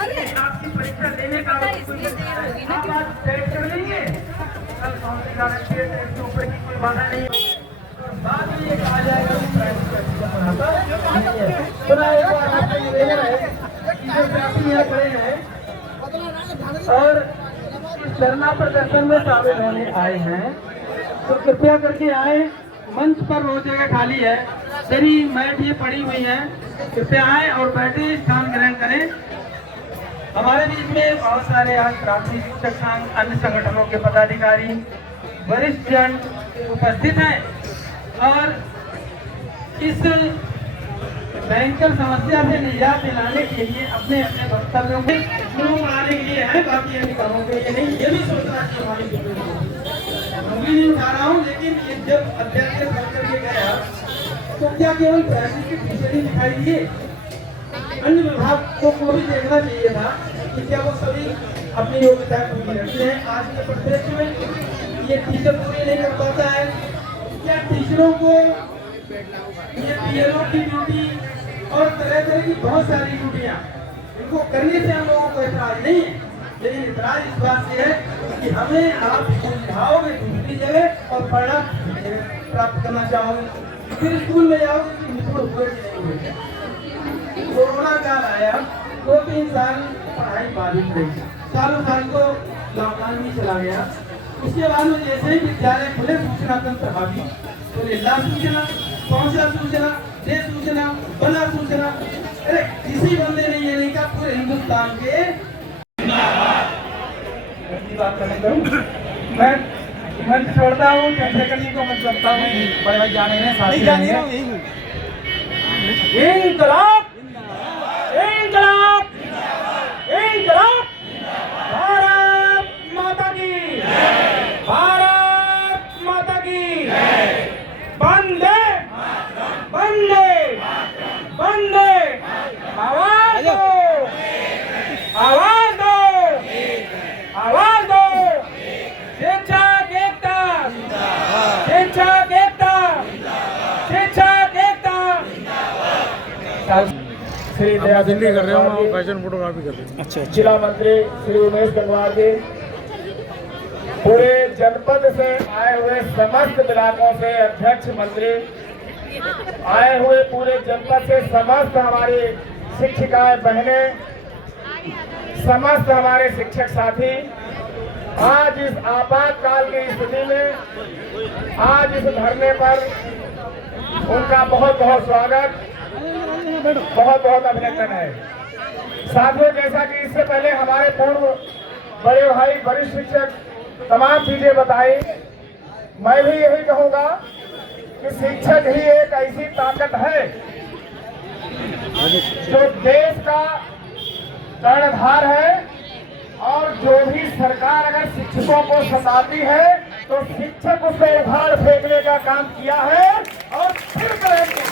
आपकी परीक्षा लेने का आप आज टेस्ट कर लेंगे, कल काउंसिल का टेस्ट के ऊपर की कोई बाधा नहीं है। बाद में ये कहा जाएगा कि प्राइवेट का सिस्टम बनाता नहीं है। सुना एक बार आपने निवेदन है कि जो व्यक्ति यहाँ खड़े हैं और इस धरना प्रदर्शन में शामिल होने आए हैं, तो कृपया करके आए। मंच पर बहुत जगह खाली है, सभी मैट ये पड़ी हुई है, कृपया आए और बैठे स्थान ग्रहण करें। हमारे बीच में बहुत सारे आज प्राथमिक शिक्षक संघ, अन्य संगठनों के पदाधिकारी, वरिष्ठ जन उपस्थित हैं और इस भयंकर समस्या से निजात दिलाने के लिए अपने अपने वक्तव्यों को बनाने के लिए है। बाकी ये कहोगे ये नहीं, ये भी सोचना चाहिए हमारी उंगली नहीं उठा रहा हूँ, लेकिन जब अध्यक्ष बन करके गया तो क्या केवल प्राइवेट के पीछे नहीं दिखाई दिए, अन्य विभाग को भी देखना चाहिए था कि क्या वो सभी अपनी योग्यता पूरी रखते हैं। आज के परिप्रेक्ष्य में ये टीचर पूरी नहीं कर पाता है, क्या टीचरों को ये पीएलओ की ड्यूटी और तरह तरह की बहुत सारी ड्यूटियां इनको करने से हम लोगों को ऐतराज नहीं है, लेकिन ऐतराज इस बात से है कि हमें आप सुझाओगे दूसरी जगह और परिणाम प्राप्त करना चाहोगे, फिर स्कूल में जाओगे कि निपुण हुए कि नहीं हुए। कोरोना काल आया, 2-3 साल पढ़ाई बाधित रही, सालों साल को लॉकडाउन भी चला गया। उसके बाद में जैसे ही विद्यालय खुले सूचना तंत्र हावी, तो ला सूचना, पहुंचा सूचना, दे सूचना, बना सूचना, अरे किसी बंदे ने ये नहीं कहा पूरे हिंदुस्तान के बात करने को मैं मंच छोड़ता हूँ, चर्चा करने को मंच रखता हूँ। बड़े भाई जाने हैं, साथी जाने हैं। इंकलाब, इंकलाब, इंकलाब, भारत माता की, भारत माता की, वंदे वंदे वंदे, आवाज दो, आवाज दो, आवाज दो, शिक्षक एकता, शिक्षक एकता, शिक्षक एकता। श्री दिल्ली कर रहे हो, फैशन फोटोग्राफी कर रहे हैं। अच्छा, जिला मंत्री श्री उमेश गंगवार जी, पूरे जनपद से आए हुए समस्त ब्लॉकों से अध्यक्ष मंत्री, आए हुए पूरे जनपद से समस्त हमारी शिक्षिकाएं बहनें, समस्त हमारे शिक्षक साथी, आज इस आपातकाल की स्थिति में आज इस धरने पर उनका बहुत बहुत स्वागत, बहुत बहुत अभिनंदन है। साथियों, जैसा कि इससे पहले हमारे पूर्व बड़े भाई वरिष्ठ शिक्षक तमाम चीजें बताई, मैं भी यही कहूंगा कि शिक्षक ही एक ऐसी ताकत है जो देश का कर्णधार है, और जो भी सरकार अगर शिक्षकों को सताती है तो शिक्षक उसे उखाड़ फेंकने का काम किया है और फिर करेंगे।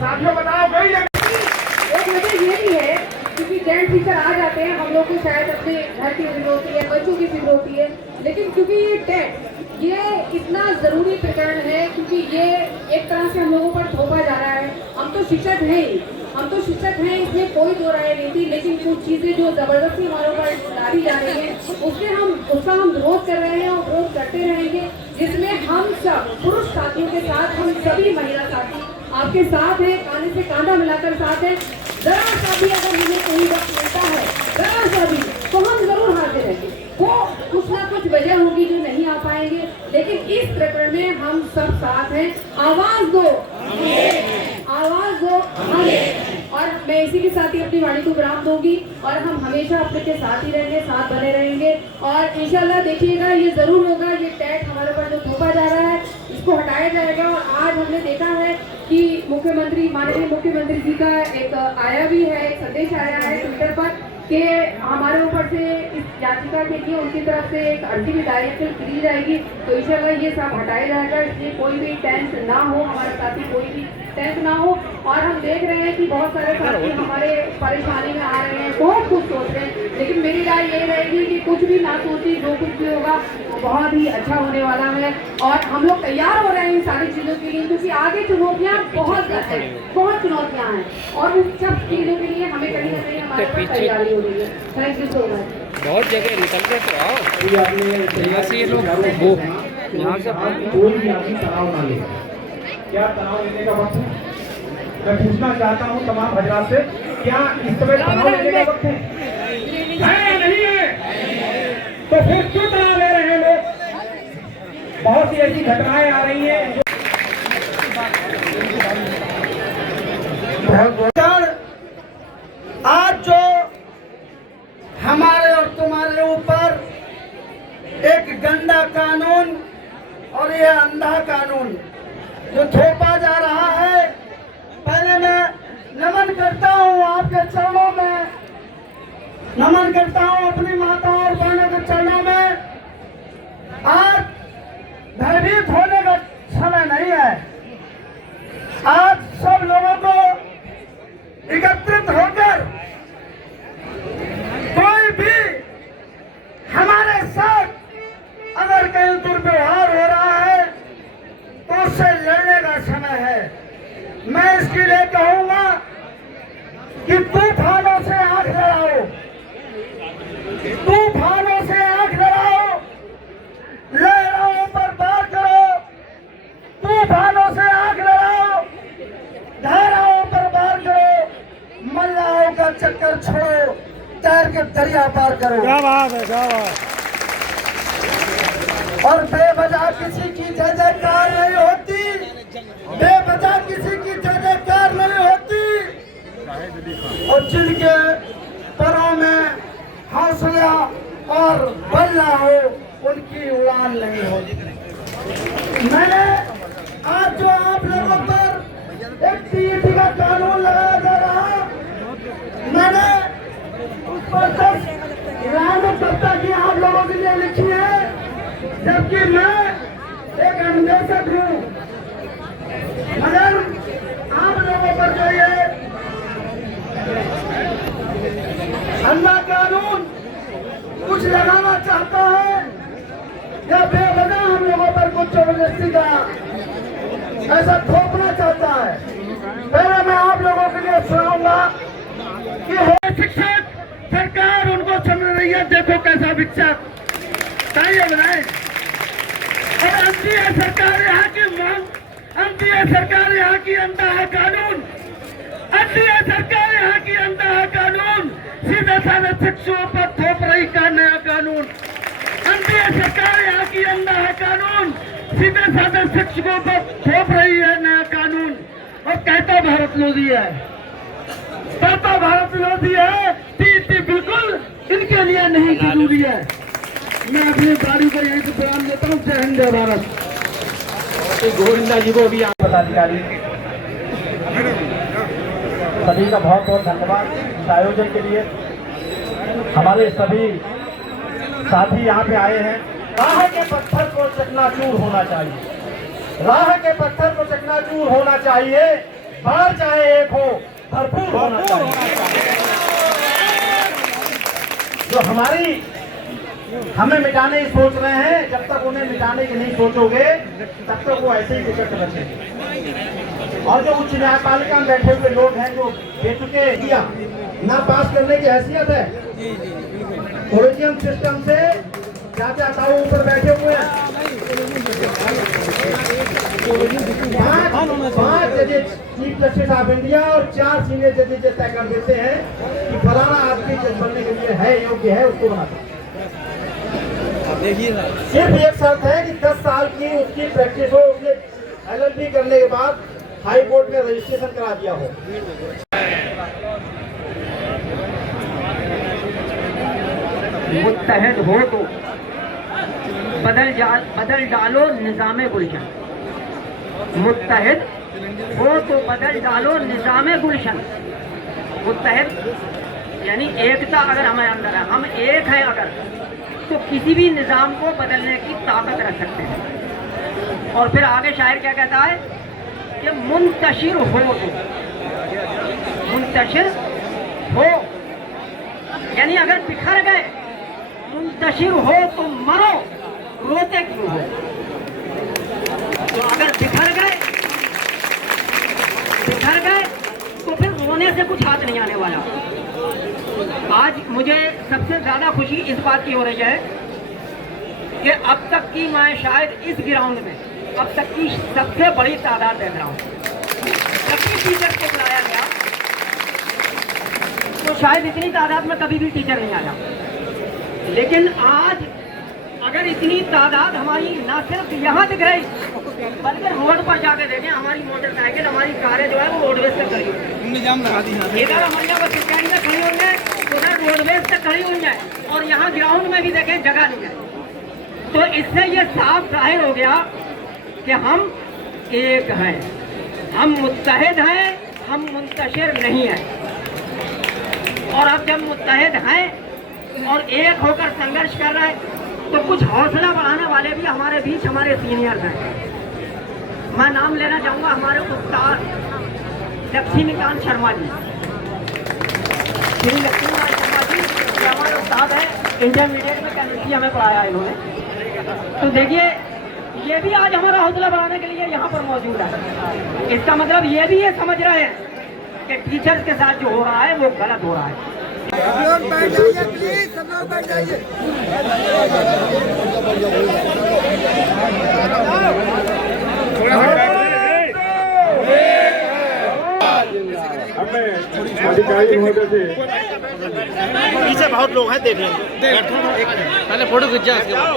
साथियों बताओ गई एक वजह ये भी है क्योंकि जेंट्स टीचर आ जाते हैं, हम लोग को शायद अपने घर की फिक्र होती है, बच्चों की फिक्र होती है, लेकिन क्योंकि ये टेट ये इतना जरूरी प्रकरण है, क्योंकि ये एक तरह से हम लोगों पर थोपा जा रहा है। हम तो शिक्षक हैं, हम तो शिक्षक हैं, इसमें कोई दो राय नहीं थी, लेकिन कुछ चीजें जो जबरदस्ती हमारे ऊपर डाली जा रही है उसका हम विरोध कर रहे हैं और विरोध करते रहेंगे, जिसमें हम सब पुरुष साथियों के साथ हम सभी महिला साथी आपके साथ हैं, कांधे से कांधा मिलाकर साथ हैं। जरा सा भी अगर हमें कोई वक्त मिलता है, जरा सा भी, तो हम जरूर हाजिर रहेंगे। वो कुछ ना कुछ वजह होगी जो नहीं आ पाएंगे, लेकिन इस प्रकरण में हम सब साथ हैं। आवाज दो, आवाज दो हमें। और मैं इसी के साथ ही अपनी वाणी को विराम दूंगी और हम हमेशा अपने के साथ ही रहेंगे, साथ बने रहेंगे और इंशाल्लाह देखिएगा ये जरूर होगा। ये टैग हमारे ऊपर जो थोपा जा रहा है इसको हटाया जाएगा। और आज हमने देखा है कि मुख्यमंत्री, माननीय मुख्यमंत्री जी का एक आया भी है, एक संदेश आया है ट्विटर पर कि हमारे ऊपर से इस याचिका के लिए उनकी तरफ से एक अर्जी भी दायर की जाएगी, तो इंशाल्लाह ये सब हटाया जाएगा। इसलिए कोई भी टेंशन ना हो, हमारे साथी कोई भी टेंशन ना हो। और हम देख रहे हैं कि बहुत सारे साथी हमारे परेशानी में आ रहे हैं, बहुत कुछ सोच रहे हैं, लेकिन लेकिन मेरी राय ये रहेगी कि कुछ भी ना सोची, जो कुछ भी होगा वो बहुत ही अच्छा होने वाला है। और हम लोग तैयार हो रहे हैं इन सारी चीज़ों के लिए, क्योंकि आगे चुनौतियाँ बहुत हैं, बहुत चुनौतियाँ हैं, और उन सब चीज़ों के लिए हमें कहीं ना कहीं हमारे पास तैयारी हो रही है। Thank you so much. बहुत जगह निकल के तो आओ, यहाँ से ये लोग वो यहाँ से कोई भी आदमी तनाव ना ले। क्या तनाव लेने का वक्त है? मैं पूछना चाहता हूँ तमाम हजरात से, क्या इस समय तनाव लेने का वक्त है या नहीं है? तो फिर क्यों तनाव ले रहे हैं लोग? बहुत सी ऐसी घटनाएं आ रही हैं जो आज जो हमारे और तुम्हारे ऊपर एक गंदा कानून और ये अंधा कानून जो थोपा जा रहा है, पहले मैं नमन करता हूँ आपके चरणों में, नमन करता हूँ अपनी माता और बहनों के चरणों में। आज भयभीत होने का समय नहीं है। आज सब लोगों को एकत्रित होकर कोई भी हमारे साथ अगर कहीं दुर्व्यवहार हो रहा है तो उससे लड़ने का समय है। मैं इसके लिए कहूंगा कि तूफानों से आंख लड़ाओ, तूफानों से आंख लड़ाओ, लहरों पर पार करो, तूफानों से आंख लड़ाओ, धाराओं पर पार करो, मल्लाहों का चक्कर छोड़ो, तैर के दरिया पार करो। क्या बात है, क्या बात। और बेवजह किसी की जय जयकार नहीं होती, बेवजह किसी की जय जयकार नहीं होती, और जिनके पैरों में हौसला और बल ना हो उनकी उड़ान नहीं होती। मैंने आज जो आप लोगों पर एक टीईटी का कानून लगाया जा रहा, मैंने उस पर 10 राजकर्ता की आप लोगों के लिए लिखी है, जबकि मैं एक अन्वेषक हूँ। मगर आप लोगों पर जो ये अन्ना कानून कुछ लगाना चाहता है या बेवजह हम लोगों पर कुछ जबरदस्ती का ऐसा थोपना चाहता है, पहले मैं आप लोगों के लिए सुनाऊंगा कि हो शिक्षक सरकार उनको समझ रही है, देखो कैसा शिक्षक ताइए बनाए। और अंती है सरकार यहाँ की मांग, अंती है सरकार यहाँ की अंधा है कानून, अंती है सरकार यहाँ की अंधा है कानून, सीधे साधे शिक्षकों पर थोप रही का नया कानून। अंती है सरकार यहाँ की अंधा है कानून, सीधे साधे शिक्षकों पर थोप रही है नया कानून, और कहता भारत विरोधी है, कहता भारत विरोधी है। टीईटी बिल्कुल इनके लिए नहीं जरूरी है। मैं अपनी गाड़ी को यहीं से बयान देता हूँ। जय हिंद, जय भारत। गोविंदा जी को भी पदाधिकारी सभी का बहुत बहुत धन्यवाद इस आयोजन के लिए। हमारे सभी साथी यहाँ पे आए हैं। राह के पत्थर को चकनाचूर होना चाहिए, राह के पत्थर को चकनाचूर होना चाहिए, बाहर चाहे एक हो भरपूर होना चाहिए। जो हमारी हमें मिटाने की सोच रहे हैं, जब तक उन्हें मिटाने की नहीं सोचोगे तब तक वो ऐसे ही विकट रखेंगे। और जो उच्च न्यायपालिका में बैठे हुए लोग हैं जो दे चुके दिया ना पास करने की हैसियत है, कोलेजियम सिस्टम से क्या चाहता हूँ ऊपर बैठे हुए हैं 5 जजेस चीफ जस्टिस ऑफ इंडिया और 4 सीनियर जजेस तय कर देते हैं कि फलाना आदमी जज बनने के लिए है, योग्य है, उसको बनाता। सिर्फ एक शर्त है कि 10 साल की उसकी प्रैक्टिस हो, उसने LLB करने के बाद हाई कोर्ट में रजिस्ट्रेशन करा दिया हो। मुत्तहद हो तो बदल डालो निज़ामे गुलशन, मुत्तहद हो तो बदल डालो निज़ामे गुलशन। मुत्तहद यानी एकता अगर हमारे अंदर है, हम एक हैं अगर, तो किसी भी निज़ाम को बदलने की ताकत रख सकते हैं। और फिर आगे शायर क्या कहता है कि मुंतशिर हो तो, मुंतशिर हो यानी अगर बिखर गए, मुंतशिर हो तो मरो, रोते क्यों हो? तो अगर बिखर गए तो फिर रोने से कुछ हाथ नहीं आने वाला। आज मुझे सबसे ज्यादा खुशी इस बात की हो रही है कि अब तक की मैं शायद इस ग्राउंड में अब तक की सबसे बड़ी तादाद देख रहा हूँ। जब भी टीचर को बुलाया गया तो शायद इतनी तादाद में कभी भी टीचर नहीं आया, लेकिन आज अगर इतनी तादाद हमारी ना सिर्फ यहाँ दिख रही बल्कि रोड पर जाके देखें, हमारी मोटरसाइकिल हमारी कारें जो है वो रोडवेज तक खड़ी हुई है। इधर हमारे बस स्टैंड में खड़ी हुई है, उधर रोडवेज तक खड़ी हुई है, और यहाँ ग्राउंड में भी देखें जगह नहीं है। तो इससे ये साफ जाहिर हो गया कि हम एक हैं, हम मुत्तहिद हैं, हम मुंतशिर नहीं हैं। और अब जब मुत्तहिद हैं और एक होकर संघर्ष कर रहे हैं तो कुछ हौसला बढ़ाने वाले भी हमारे बीच हमारे सीनियर्स हैं। मैं नाम लेना चाहूँगा हमारे उस्ताद लक्ष्मीकांत शर्मा जी। श्री लक्ष्मीकांत शर्मा जी हमारे उस्ताद हैं, इंटरमीडिएट में केमिस्ट्री हमें पढ़ाया इन्होंने। तो देखिए ये भी आज हमारा हौसला बढ़ाने के लिए यहाँ पर मौजूद है। इसका मतलब ये भी ये समझ रहे हैं कि टीचर्स के साथ जो हो रहा है वो गलत हो रहा है। सब लोग बैठ जाइए प्लीज, सब लोग बैठ जाइए। अधिकारी महोदय से पीछे बहुत लोग हैं, देख लेंगे। पहले फोटो खींचा, इसके बाद